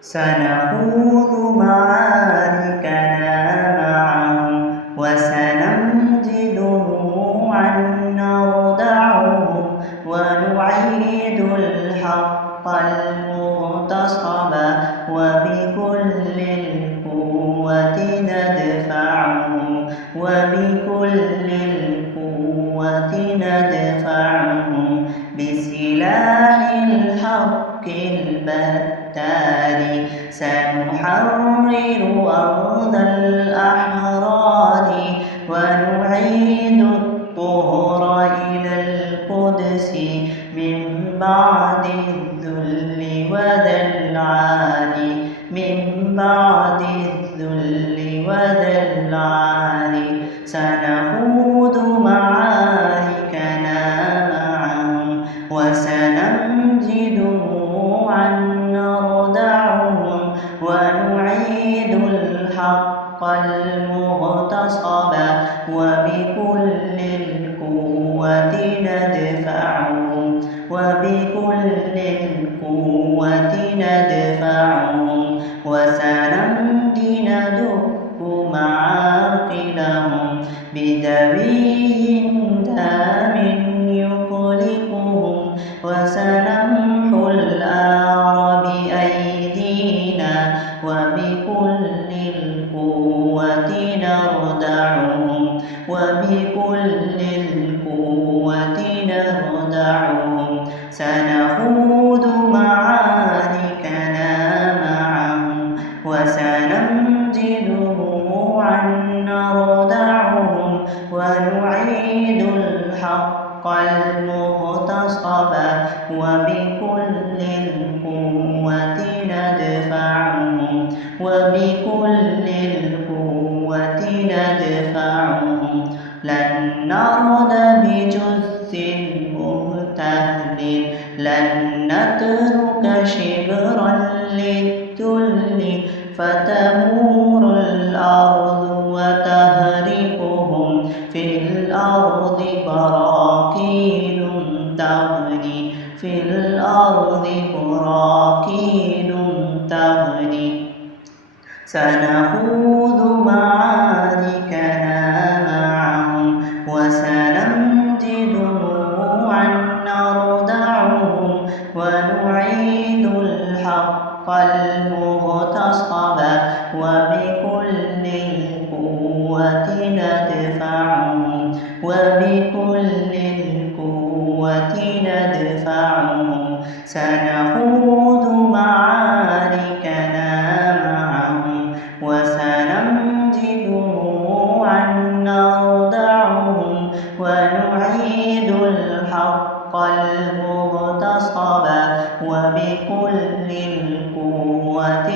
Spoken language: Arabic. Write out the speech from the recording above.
سنخوض معاركنا معهم وسنمضي دموعا نردعهم ونعيد الحق المغتصب وبكل القوة ندفعهم بسلاح الحق البتار سنحرر أرض الأحرار ونعيد الطهر إلى القدس من بعد الذل وذلعان سنخوض معاركنا معهم وسنمضي دموعا نردعهم ونعيد الحق المغتصب وبكل القوة ندفعهم وسنمضي ندك معاقلهم بدبيهم دام يقلقهم وسنمحو الآر بأيدينا وبكل القوة نردعهم سنخوض معاركنا معهم وسنمضي دموعا نردعهم ونعيد الحق المغتصب وبكل القوة ندفعهم لن نرضى بجث مهتهل لن نترك شبرا للذل فتمور الأرض وتهرقهم في الأرض براكين تغني سنخوض معاركنا معهم وسنمضي دموعا نردعهم ونعيد الحق المغتصب وبكل القوة ندفعهم سنخوض معاركنا معهم وسنمضي دموعا نردعهم ونعيد الحق المغتصب وبكل القوة